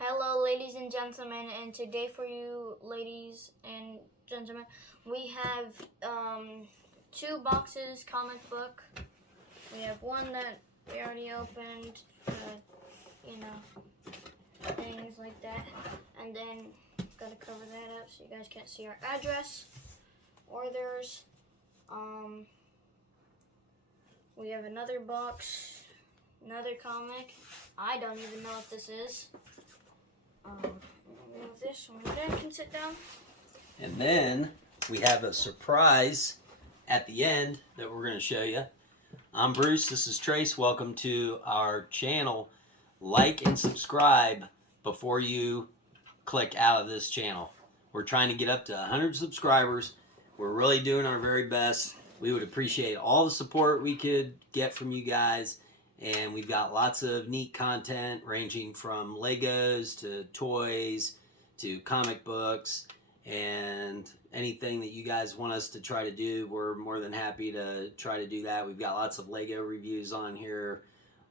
Hello, ladies and gentlemen, and today for you, ladies and gentlemen, we have two boxes comic book. We have one that we already opened, things like that, and then gotta cover that up so you guys can't see our address. Orders. We have another box, another comic. I don't even know what this is. Move this one. Then can sit down. And then we have a surprise at the end that we're going to show you. I'm Bruce. This is Trace. Welcome to our channel. Like and subscribe before you click out of this channel. We're trying to get up to 100 subscribers. We're really doing our very best. We would appreciate all the support we could get from you guys. And we've got lots of neat content ranging from Legos to toys to comic books and anything that you guys want us to try to do. We're more than happy to try to do that. We've got lots of Lego reviews on here.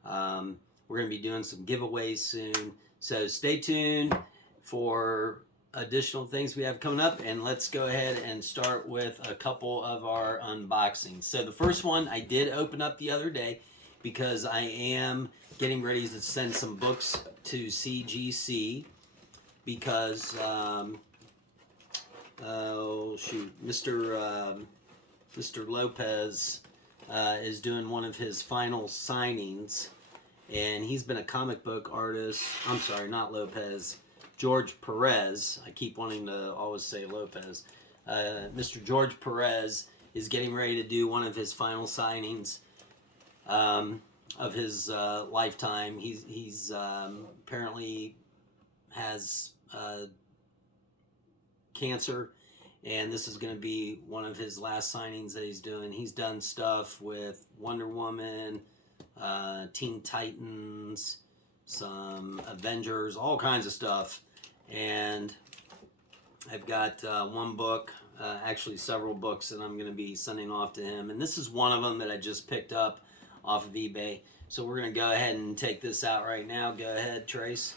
We're going to be doing some giveaways soon. So stay tuned for additional things we have coming up, and let's go ahead and start with a couple of our unboxings. So the first one I did open up the other day because I am getting ready to send some books to CGC because Mr. Lopez is doing one of his final signings, and he's been a comic book artist. I'm sorry, not Lopez. George Perez. I keep wanting to always say Lopez. Mr. George Perez is getting ready to do one of his final signings of his lifetime. He's apparently has cancer, and this is going to be one of his last signings that he's doing. He's done stuff with Wonder Woman, Teen Titans, some Avengers, all kinds of stuff. And I've got one book, actually several books that I'm going to be sending off to him. And this is one of them that I just picked up off of eBay. So we're going to go ahead and take this out right now. Go ahead, Trace.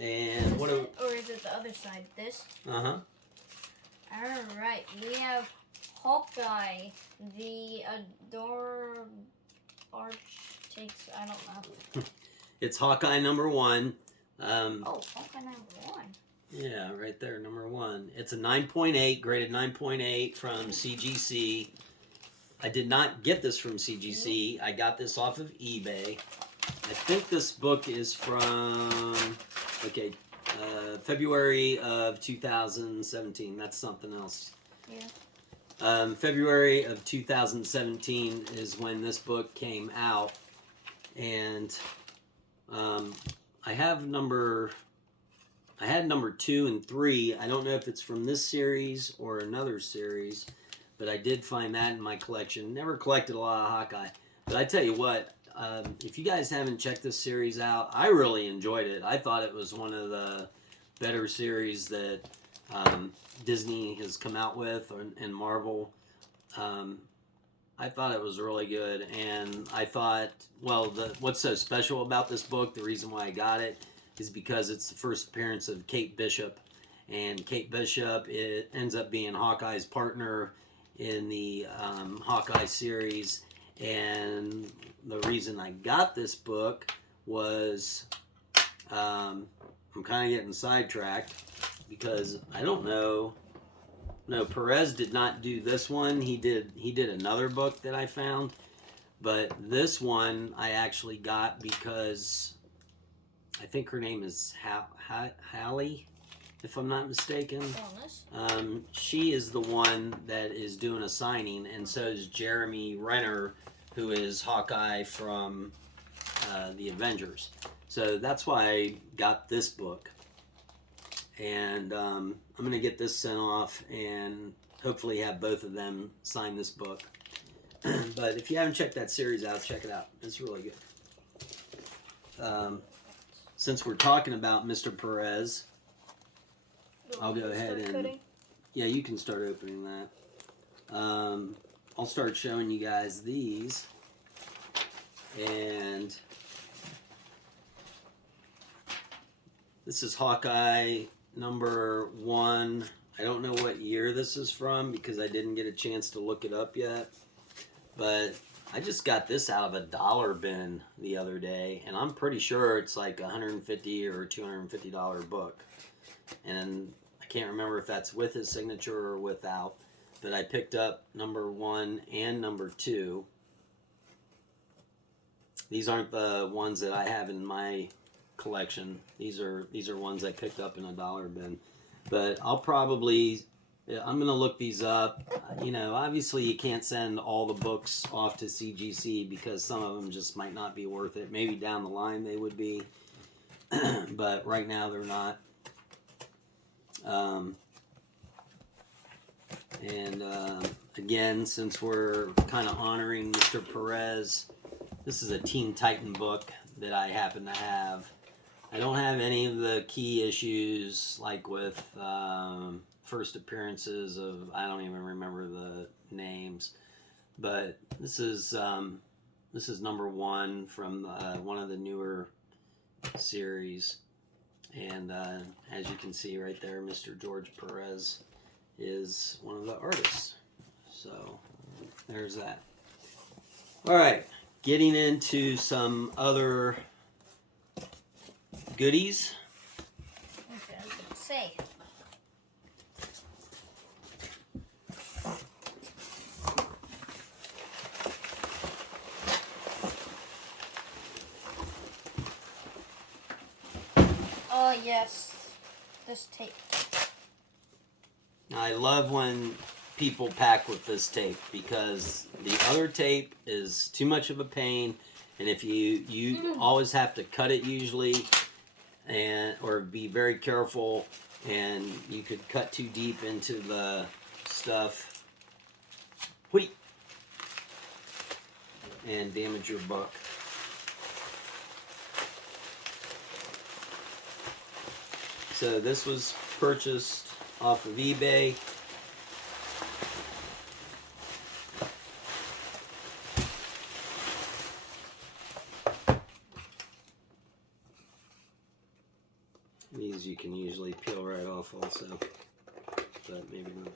And what? Or is it the other side? This? Uh-huh. All right. We have Hawkeye, the Arch takes. I don't know. It's Hawkeye #1. Hawkeye #1. Yeah, right there, #1. It's a 9.8, graded 9.8 from CGC. I did not get this from CGC. I got this off of eBay. I think this book is from, February of 2017. That's something else. Yeah. February of 2017 is when this book came out. And I had number 2 and 3. I don't know if it's from this series or another series, but I did find that in my collection. Never collected a lot of Hawkeye, but I tell you what, if you guys haven't checked this series out, I really enjoyed it. I thought it was one of the better series that Disney has come out with, and Marvel. I thought it was really good, and I thought, what's so special about this book, the reason why I got it, is because it's the first appearance of Kate Bishop, and Kate Bishop, it ends up being Hawkeye's partner in the Hawkeye series. And the reason I got this book was, I'm kind of getting sidetracked because I don't know. No, Perez did not do this one. He did another book that I found, but this one I actually got because I think her name is Hallie, if I'm not mistaken. She is the one that is doing a signing, and so is Jeremy Renner, who is Hawkeye from the Avengers. So that's why I got this book. And I'm going to get this sent off and hopefully have both of them sign this book. But if you haven't checked that series out, check it out. It's really good. Since we're talking about Mr. Perez, I'll go ahead and... Yeah, you can start opening that. I'll start showing you guys these. And this is Hawkeye number 1. I don't know what year this is from because I didn't get a chance to look it up yet. But I just got this out of a dollar bin the other day, and I'm pretty sure it's like a $150 or $250 book. And I can't remember if that's with his signature or without, but I picked up number 1 and number 2. These aren't the ones that I have in my collection. These are ones I picked up in a dollar bin. But I'm gonna look these up. Obviously you can't send all the books off to CGC because some of them just might not be worth it. Maybe down the line they would be, but right now they're not. Again, since we're kind of honoring Mr. Perez, this is a Teen Titan book that I happen to have. I don't have any of the key issues like with first appearances of, I don't even remember the names, but this is number 1 from one of the newer series, and as you can see right there, Mr. George Perez is one of the artists. So there's that. All right, getting into some other goodies. Okay, I was gonna say. Oh yes, this tape. I love when people pack with this tape because the other tape is too much of a pain, and if you always have to cut it usually, or be very careful, and you could cut too deep into the stuff, and damage your book. So this was purchased off of eBay. These you can usually peel right off also, but maybe not.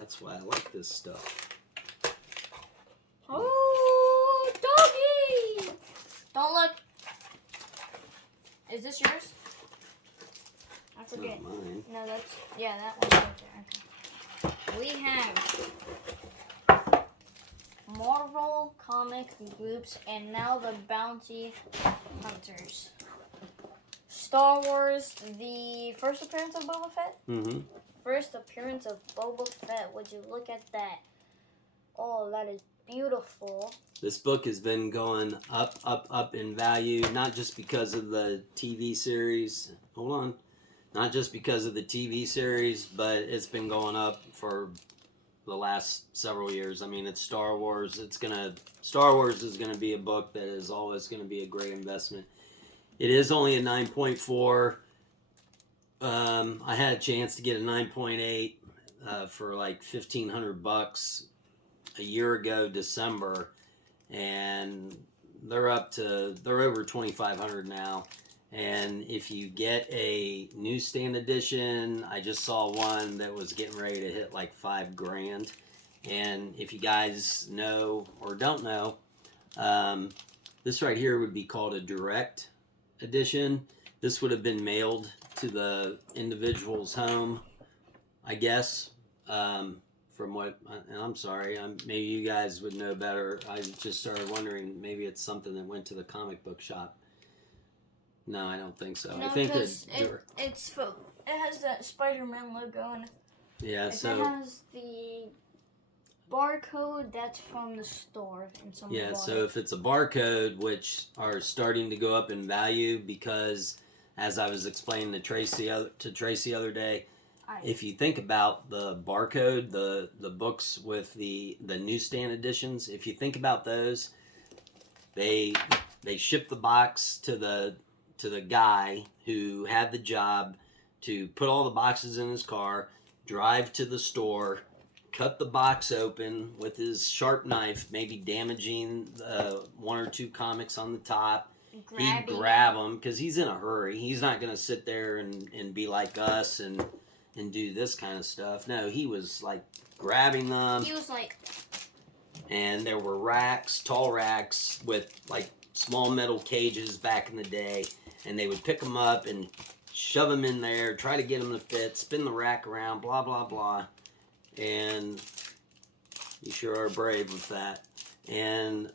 That's why I like this stuff. Oh, doggy! Don't look. Is this yours? I forget. It's not mine. No, that one's right there. Okay. We have Marvel comic groups and now the Bounty Hunters. Star Wars, the first appearance of Boba Fett? Mm-hmm. First appearance of Boba Fett. Would you look at that? Oh, that is beautiful. This book has been going up in value, not just because of the TV series. Hold on. Not just because of the TV series, but it's been going up for the last several years. I mean, it's Star Wars. Star Wars is going to be a book that is always going to be a great investment. It is only a 9.4. I had a chance to get a 9.8 for like $1,500 a year ago, December, and they're over $2,500 now. And if you get a newsstand edition, I just saw one that was getting ready to hit like $5,000. And if you guys know or don't know, this right here would be called a direct edition. This would have been mailed to the individual's home, I guess. From what, and I'm sorry, maybe you guys would know better. I just started wondering, maybe it's something that went to the comic book shop. No, I don't think so. No, I think it has that Spider-Man logo, and if it has the barcode, that's from the store. And so if it's a barcode, which are starting to go up in value because, as I was explaining to Tracy the other day, if you think about the barcode, the books with the newsstand editions, if you think about those, they ship the box to the guy who had the job to put all the boxes in his car, drive to the store, cut the box open with his sharp knife, maybe damaging one or two comics on the top. He'd grab them because he's in a hurry. He's not going to sit there and be like us and do this kind of stuff. No, he was like grabbing them. He was like... And there were racks, tall racks with like small metal cages back in the day. And they would pick them up and shove them in there, try to get them to fit, spin the rack around, blah, blah, blah. And you sure are brave with that. And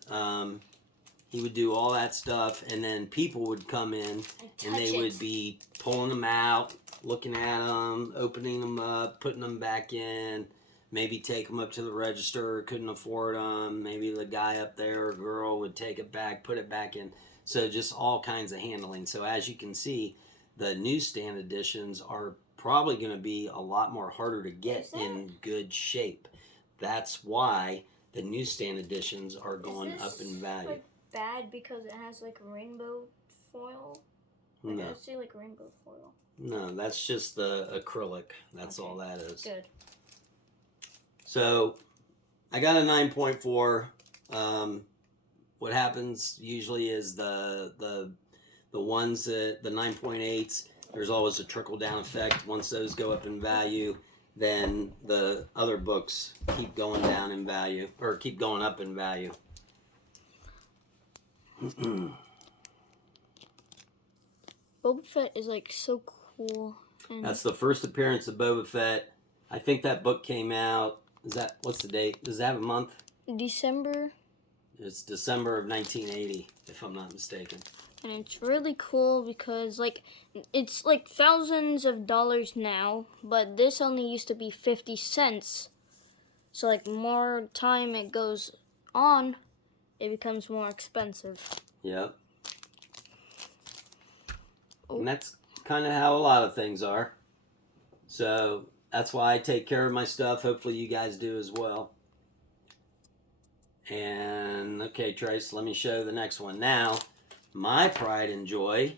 he would do all that stuff, and then people would come in, and they would be pulling them out, looking at them, opening them up, putting them back in, maybe take them up to the register, couldn't afford them, maybe the guy up there or girl would take it back, put it back in. So just all kinds of handling. So as you can see, the newsstand editions are probably going to be a lot more harder to get in good shape. That's why the newsstand editions are going up in value. Like bad because it has like rainbow foil? Like, No. I see like rainbow foil. No, that's just the acrylic. That's all that is. Good. So I got a 9.4. What happens usually is the ones that the 9.8s, there's always a trickle down effect. Once those go up in value, then the other books keep going down in value, or keep going up in value. Boba Fett is like so cool. And That's the first appearance of Boba Fett. I think that book came out, what's the date? Does it have a month? December. It's December of 1980, if I'm not mistaken. And it's really cool because like it's like thousands of dollars now, but this only used to be 50 cents. So like more time it goes on, it becomes more expensive. Yep. Oh. And that's kind of how a lot of things are. So that's why I take care of my stuff. Hopefully you guys do as well. And okay, Trace, let me show the next one. Now, my pride and joy,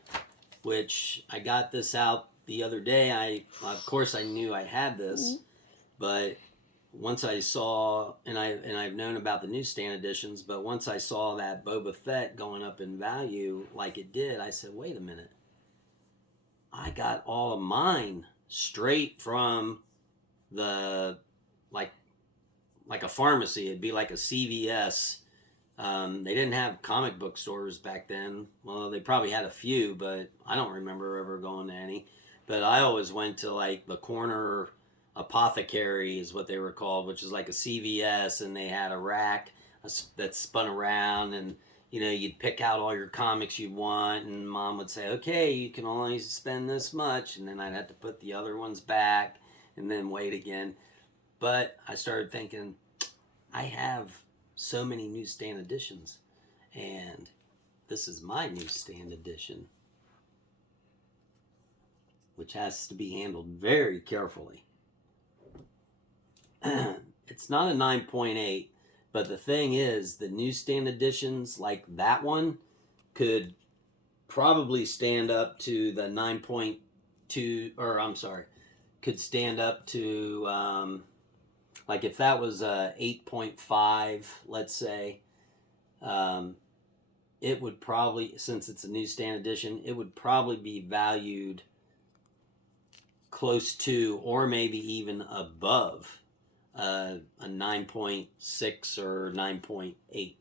which I got this out the other day. Of course I knew I had this, but once I saw, and I've known about the newsstand editions, but once I saw that Boba Fett going up in value like it did, I said, wait a minute. I got all of mine straight from the, like a pharmacy. It'd be like a CVS. They didn't have comic book stores back then. Well, they probably had a few, but I don't remember ever going to any. But I always went to like the corner apothecary is what they were called, which is like a CVS, and they had a rack that spun around, and you know, you'd pick out all your comics you'd want, and Mom would say, okay, you can only spend this much, and then I'd have to put the other ones back and then wait again. But I started thinking, I have so many newsstand editions, and this is my newsstand edition, which has to be handled very carefully. It's not a 9.8, but the thing is, the newsstand editions like that one could probably stand up to the 9.2, or I'm sorry, could stand up to, like if that was a 8.5, let's say, it would probably, since it's a newsstand edition, it would probably be valued close to, or maybe even above, a 9.6 or 9.8.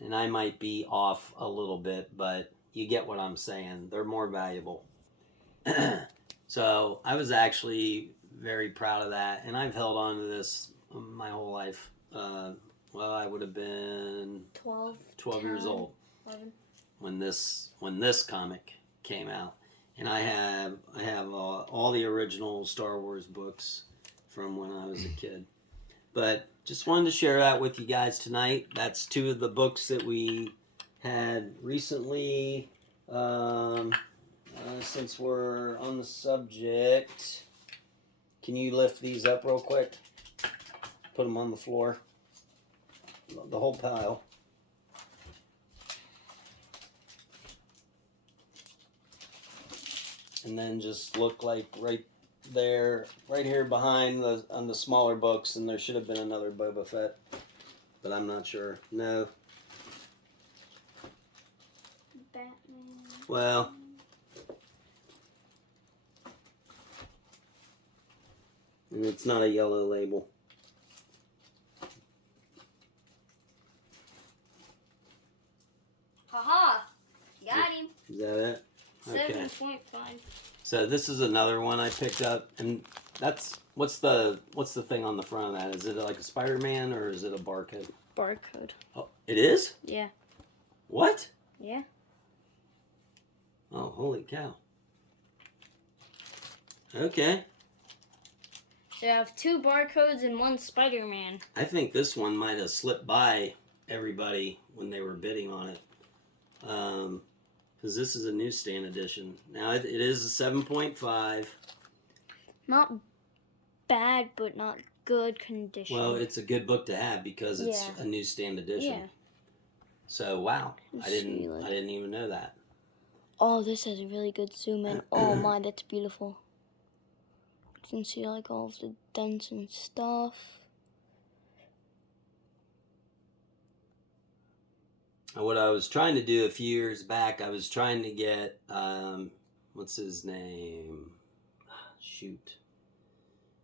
And I might be off a little bit, but you get what I'm saying. They're more valuable. So I was actually very proud of that, and I've held on to this my whole life. Well, I would have been 12 years old 11. when this comic came out, and I have all the original Star Wars books from when I was a kid. But just wanted to share that with you guys tonight. That's two of the books that we had recently. Since we're on the subject, can you lift these up real quick? Put them on the floor. The whole pile. And then just look like right there, right here behind on the smaller books, and there should have been another Boba Fett, but I'm not sure. No. Batman. Well. And it's not a yellow label. Haha! Got him. Is that it? Okay. 7.5. So this is another one I picked up, and that's what's the thing on the front of that? Is it like a Spider-Man or is it a barcode? Barcode. Oh, it is? Yeah. What? Yeah. Oh, holy cow. Okay. So I have 2 barcodes and 1 Spider-Man. I think this one might have slipped by everybody when they were bidding on it. Because this is a newsstand edition. Now, it is a 7.5. Not bad, but not good condition. Well, it's a good book to have because it's a newsstand edition. Yeah. So, wow. I didn't even know that. Oh, this has a really good zoom in. Oh my, that's beautiful. You can see like all of the dents and stuff. What I was trying to do a few years back, I was trying to get, what's his name? Shoot.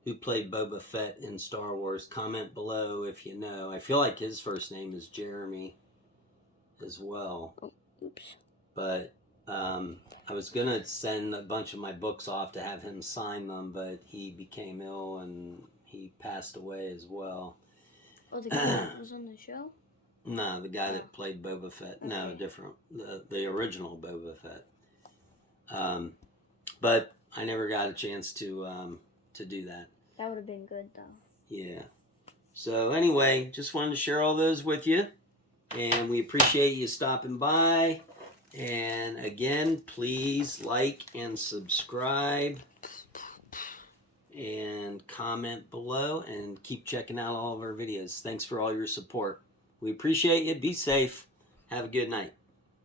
Who played Boba Fett in Star Wars? Comment below if you know. I feel like his first name is Jeremy as well. Oh, oops. But I was going to send a bunch of my books off to have him sign them, but he became ill and he passed away as well. Oh, the guy that was on the show? No, the guy that played Boba Fett. Okay. No, different. The original Boba Fett. But I never got a chance to do that. That would have been good, though. Yeah. So anyway, just wanted to share all those with you. And we appreciate you stopping by. And again, please like and subscribe. And comment below. And keep checking out all of our videos. Thanks for all your support. We appreciate you. Be safe. Have a good night.